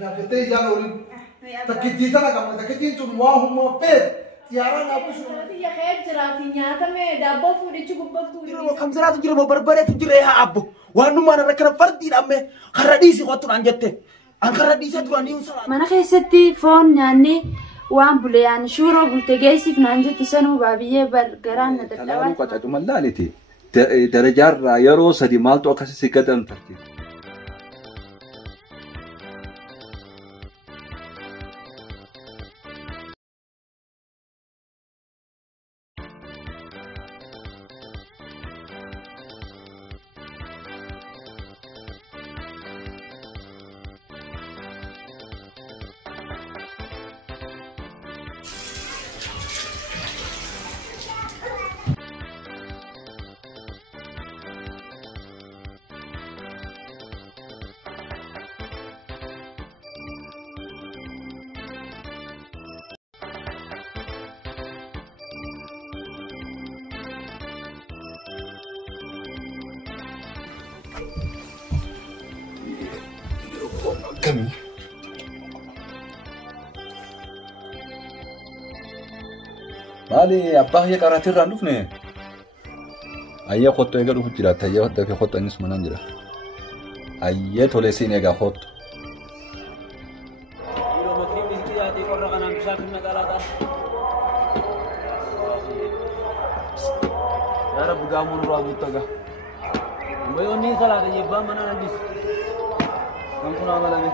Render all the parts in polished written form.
نعفتي جالوري تكتي ترى كم تكتي تنواهم بيت يارا نابوش يا خير جراتي نياتا مي دابو فودي تشوبو جرو كم زرات جرو بربرة تجريها أبو وانو ما نركنا فردي أمي خرديسي خاطر عنجته أن خرديسي تراني وصل ما أنا خيستي فون يعني وان بلي يعني شورو قلت جايسي في نانجت سنو بابيه برجران ندلوات تلالو كاتو ملالتي درجار يرو سدي مالتو أكاسي كدم ترتيب كمي مالي أباه يكاراتي راندوفني أيه خطو يقدر فجرات أيه خطو في خطو أنيس منانجرا أيه تولسين يقا خطو يا رب قاموا نرابو تجا ويوني صلاة يبقى منا نبيس كم كنا ملامي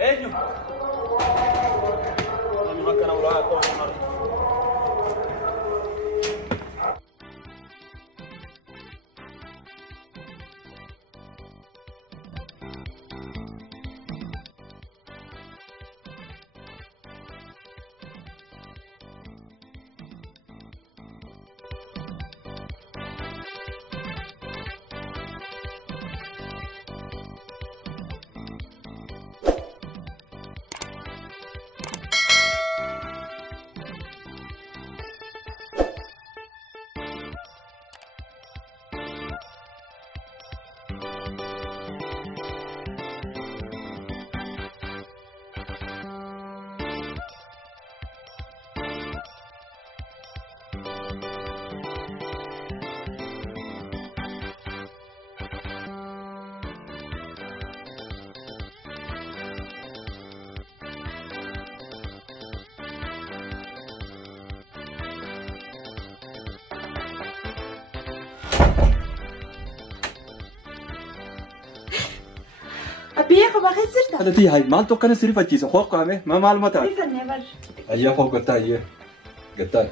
إيجو أنا مكان أولاد أولاد أبيه خبا خسرت هذا تي هاي مالتو كان سري فجيس خوك كامه ما معلومات بيفني بر أيه خوك قطع أيه قطع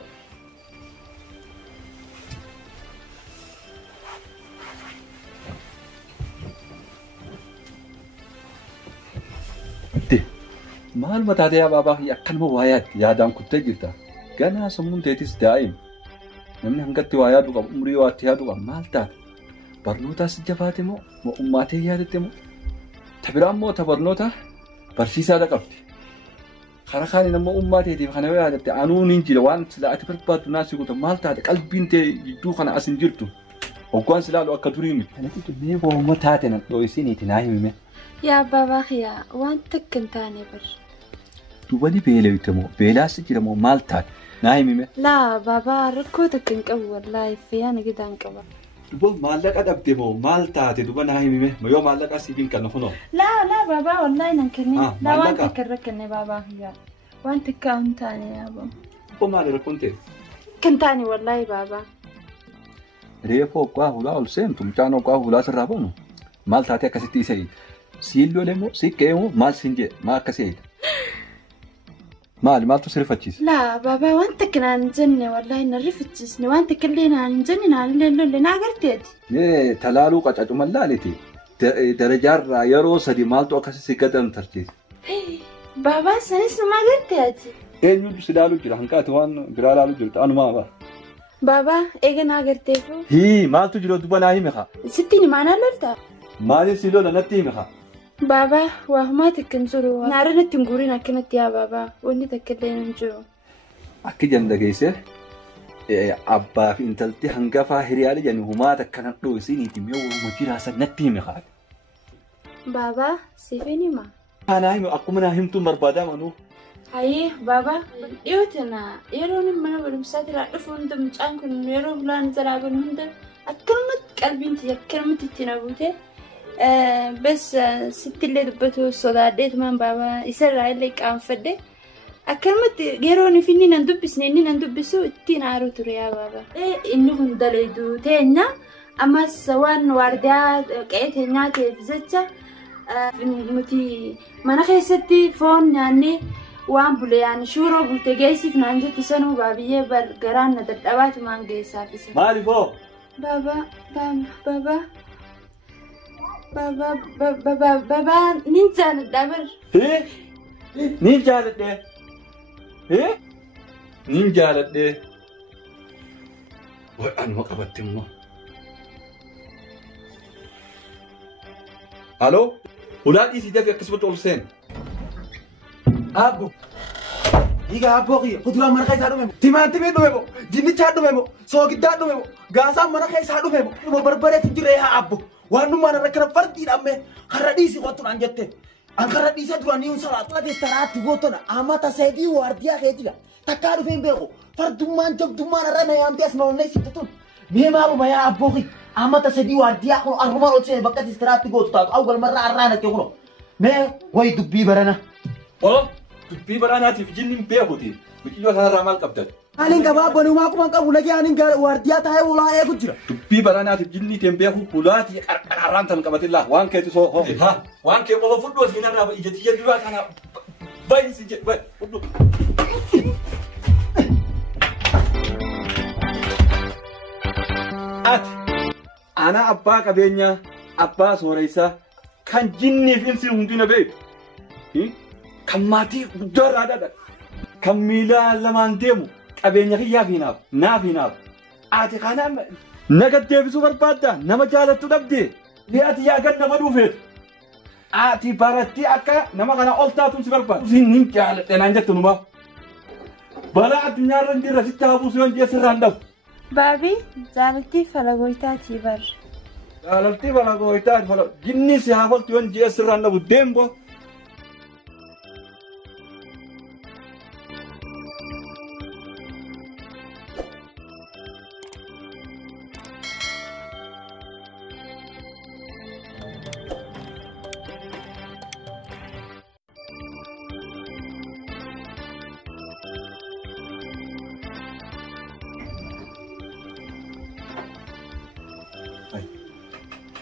تي معلومات هذا يا بابا يا كان موايات يا دام كنت جرتا كان سمون تيتيس دائم نمني هنقت وايات وعمري واتيات ومالتا برنوتا سجفاتمو وأماتي يادتمو تبرام مو تبرنوتا برسيسا دقفتي خرخاني نمو أماتي دي خنا ويادتي أنو نينجي وان سلا أتبربات ناسي قلت مالتا قلبي انت يدو خنا أسنجرتو وكوان سلا لو أكدوريني أنا كنت ميبو متاتنا لو يسيني تناهي ميمي يا بابا خيا وانت كنتاني بر دوبالي بيلا يتمو بيلا سجرمو مالتا ناهي ميمي لا بابا ركوتك انكور لا يفيانا قد انكور دوبا مالك أدبتي مو مالتا دوبا ناهي ميمي ما يوم مالك أسيبين كان نخنو لا بابا والله ننكرني لا مالك وانت كركني بابا خيا وانت كنتاني يا بابا دوبا مالي ركونتي كنتاني والله بابا ريفو قاهولا أولسين تمتانو قاهولا سرابونو مالتا تكسيتي سيد سيلو لمو سيكيمو مال سنجي ما كسيد ما تصرف الجيس لا بابا وانت كنا نجني والله نرفت جسني وانت كلنا نجني نعلن اللي ناقرتي ne talaaluu qacacuman laaliti darajaarraa yeroo sadi maaltu akkasii gadan tartiis. Baabaa sanis numaa garteeti. Eenyutu si laaluu jira hanqaati waan biraa laaluu jirtu anumaa ba'a. Baabaa eega naa garteefu. Maaltu jiru dubba naa hime haa. Sitti ni maanaa lolta. Maaliif si lola natti hime haa. Baabaa waa humaa takka hin jiru. Naara natti hin guuriin akkanatti yaa baabaa wanti takka illee hin jiru. Akki janda geesse abbaa fi intalti hangafaa hiriyaali jenni humaa takka nan dho'isiniiti mee waanuma jiraasan natti hime haa. Baba, sifini ma. Ana himu akkuma na himtu barbaada manu. Hayi, baba, dhiyootana yeroo inni mana barumsaa irraa dhufu hunda mucaan kun yeroo bulaan zaraaban hunda akkanumatti qalbiin tiyya akkanumatti itti na buute. Bes sittillee dubbatu sodaadheetumaan baba isarraa illee qaanfadhe. Akkanumatti yeroo inni finni nan dubbisne inni nan dubbisu ittiin aaru ture yaa baba. Inni kun daleedu teenya. Ammas waan waardiyaa qe'ee teenyaa ta'eef jecha nuti mana keessatti foon nyaannee waan buleeyaan shuuroo bulte geessiif naan jetti sanuu baabiyyee garaan na dadhabaatu maan geessaafisa. Maalifoo? Baba nin jaaladha bar. Nin jaaladhe? Nin jaaladhe? Way anuma qabatte immoo. Halo? Ulaadhii si dafi akkasumatti ol seen. Abbo. Higa abbo kiyya kuduraa mana keessaa dhume moo timaatimii dhume moo dinnichaa dhume moo soogiddaa dhume moo gaasaan mana keessaa dhume moo barbareetu jire haa abbo waan dhummaan irra kana fardiidhaan mee karra dhiisii qottuudhaan jette an karra dhiisee duraan ni salaatu ati taraatti gootona amata seedii waardiyaa keetila takkaa dhufeen beeku fardummaan jabdummaan irra na yaamtee as noollee sittutun mee maaluma yaa abbo kiyya amata seedii waardiyaa kun arrumaan ol seenee bakka ati taraatti gootu taatu awwal marraa arraa naqee kuno mee wayi dubbii barana. Dubbii baraanaatiif jinni hin beekuti. Biqiloota kanarraa maal qabdan? Anin gabaa banumaa kuma qabu lagi anin waardiyaa taa'ee ulaa eegu jira. Dubbii baraanaatiif jinni hin beeku hulaatii qarqararraan tan qabatilla waan keetu soo hoo. Waan kee qofa fudhoo siinarraa ijatti jedhuudhaa kana bayisi jedhu fudhu. Ati ana abbaa qabeenyaa abbaa sooreysaa kan jinniif insi hundina beeku. Kan maatii guddaa irraa dhadha. Kan miilaa lamaan deemu qabeenya kiyyaa fi naaf. Ati kana naga deebisuu barbaadda nama jaalattu dhabdee ni ati yaagan nama dhuufeetu. Ati baratti akka nama kana ol taatuun si barbaadda. Siin hin jaaladhe naan jettu numa. Balaa addunyaa irra hin jirre sitti haabuusu yoon jee sirraan dhabu. Baabii jaalattii falagooyitaatii bar. Jaalattii falagooyitaati jinni si haafoltu yoon jee sirraan dhabu deembo.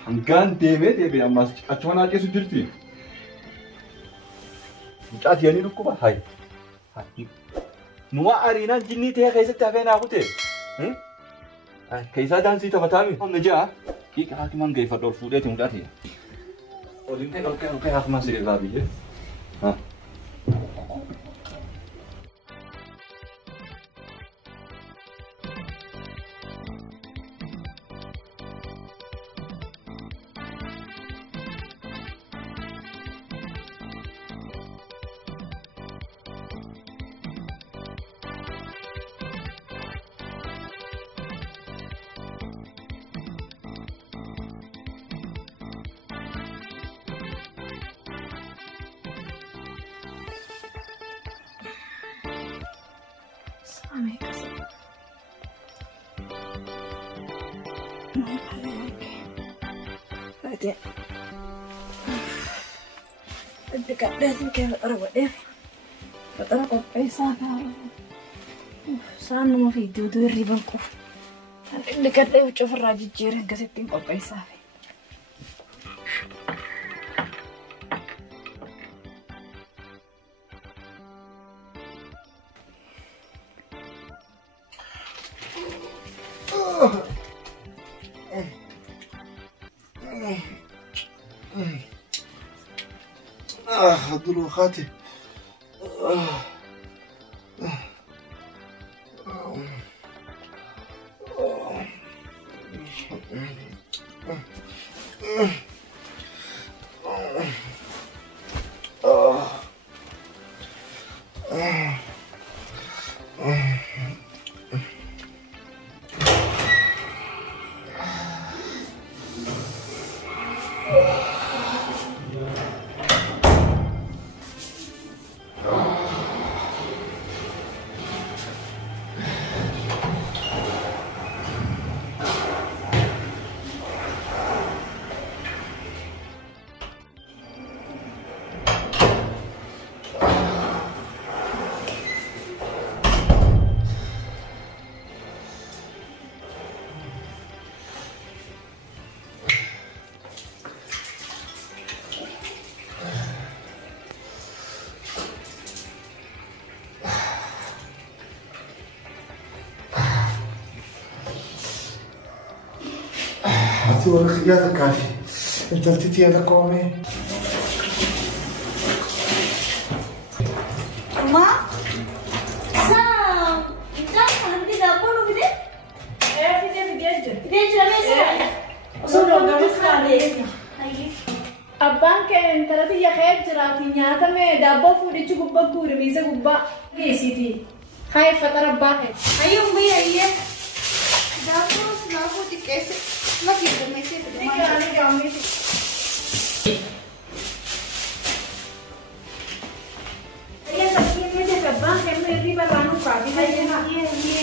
Hanggaan deemee ammas achuma naaqeessu jirti. Mucaati yaanii dhukkuba hayi. Nuwa ariinaan jinnii ta'e keessatti hafee naa kute. Keessaa daansii taphataami. Humna ja'a. Hiika hakimaan geeffadhu ol fuudheeti mucaati. Oliin ta'e ol ka'e hakimaan sireegaa biyye. Dekat kayak terwedef, terus kok pesa kan? Sana mau video tuh ribanku. Dekat deh ucap rajijir, gasetin kok pesa. dulu khati. هاتي ورقياتك كافي انت التتي هذا قومي ما سام انت عندي دابون وكده ايه في كيف جد ليش لا يسمع صدق abbaan kee intala biyya kee jiraati nyaatame daabboo fuudhichi gubbaa guure miisa gubbaa geessiti haa fatara abbaa kee ayyuu biyya daabboo snaafuu xiqqeesse lafi gumeessee ni gaamiti ayya sakkii meesha abbaan kee meerri barraanuu faafi hayyena ayyuu biyya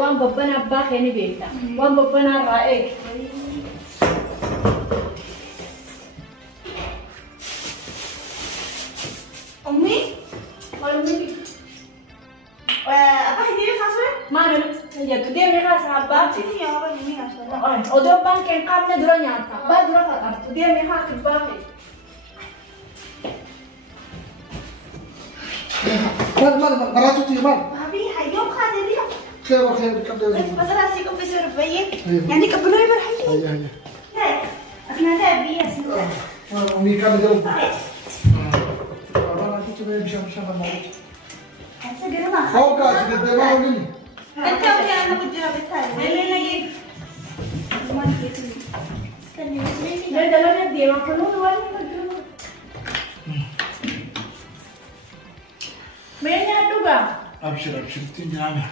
waan bobbana abbaa kee ni beekta waan bobbana irraa eegi أمي walumni أبا هديري خاصة maal ya tudee meeqa saabbaati يا أبا هديري خاصة odoo abbaan kee qaamne dura nyaata abbaa dura faqar tudee meeqa sibbaa kee مال مراتو مال أبي حيوم خاطر اليوم خير خير قبل بس راسيكم في سر بيك يعني قبلوا يبرحي هيا هيا لا أنا لا أبي أسمع امي كان جنب انا كنت بمشي موت هسه قرنا فوق قاعد قدامه مني أنت ولا أنا بجرا بالتالي لا نجيب ما نجيب استني لا دلنا دي ما كانوا ولا مجنون مين يدوغا ابشر تنيانا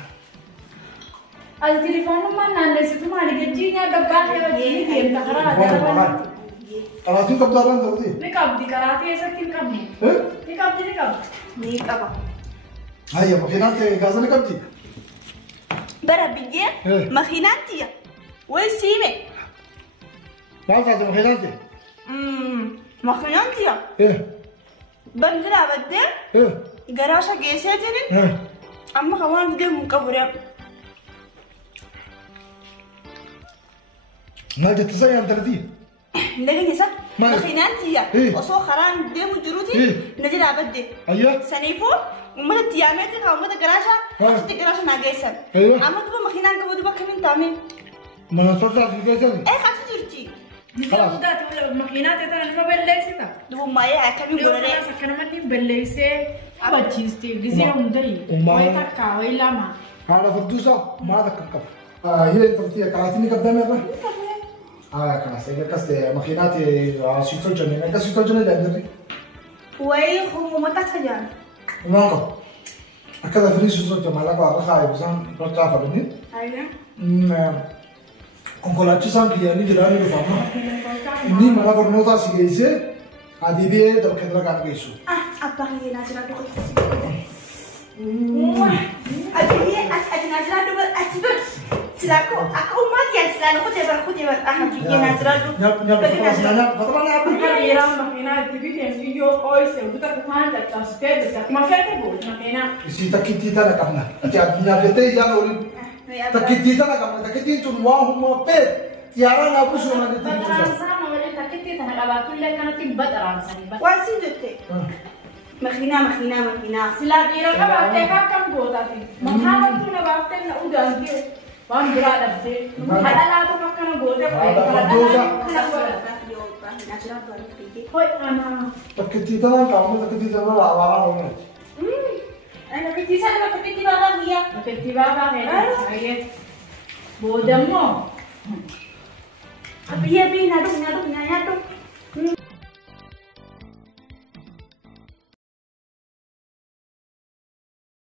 التليفون ما نانسيتو ما لقيتيني قبل وجيني دي تقرا قراتي كم داران دودي نقبضي قراتي سكين قبضي نقبضي ميك أبا هيا مخينات غازل كبدي برا بيجي مخيناتي وسيمة ما فاز مخينات مخيناتي ايه بنزل أبدي ايه قراشة جيساتني ايه أما خوان بدي مكبرة ما جت زي انت دي لكن يسا ما- مخيناتي إيه. وصو خران ديمو جروتي إيه. نجد أبدي ايوه سنيفو ومدى تياماتي ومدى قراشة وشتي قراشة ناقيسا أيوة. أما دبا مخينان كبو دبا كمين تامين ما نصوص في الجيزه أي خاتو جرتي خلاص. مخينات ترى ما بليسيتا دبا مايا كمين لو قراني أنا سكر مني بليسي أبتشيستي جزيرة مدري وما- ويتكا ويلاما هذا فردوسا ما ذكرك هي ترتيه كراتيني قدامي بقى خلاص هي كاست مخينات سيتو جنين كاست سيتو جنين ده وي خمو متكجان نعم أكذا فريش صوت جمالك وأرخا يبزان رتعة فلني أيوة كونكولاتشي سان كياني جلاني بفهمه إني ملا برنوتا سيجيسي عادي بيه دل كدرا كان كيسو أبا هي ناجرة دوغل أبي أجي ناجرة دوغل أتبر سلاكو أكو ما ديال سلانو كتبر أحبي ناجرة دوغل بدي ناجرة Era una macchina di video poi se ho tutta quanta la spesa ma fate voi macchina isi takitita na kamna ati adunya bete yan ori takitita na kamna takitin tun wa huma pet tiara na busu na بدران dito سامة ولا تكتي تنقلبات كل كانت بدران سني واسي جتة مخينا سلا ديرا كبعتي كم بوتا في مكانة تنا بعتي نقودان دي وان برا لبتي هذا لا تفكر بوتا هاي أنا takitita na kamna takitita na lawa na أنا بدي سألك بدي بابا هي كتي بابا هاي بودمو أبي نادو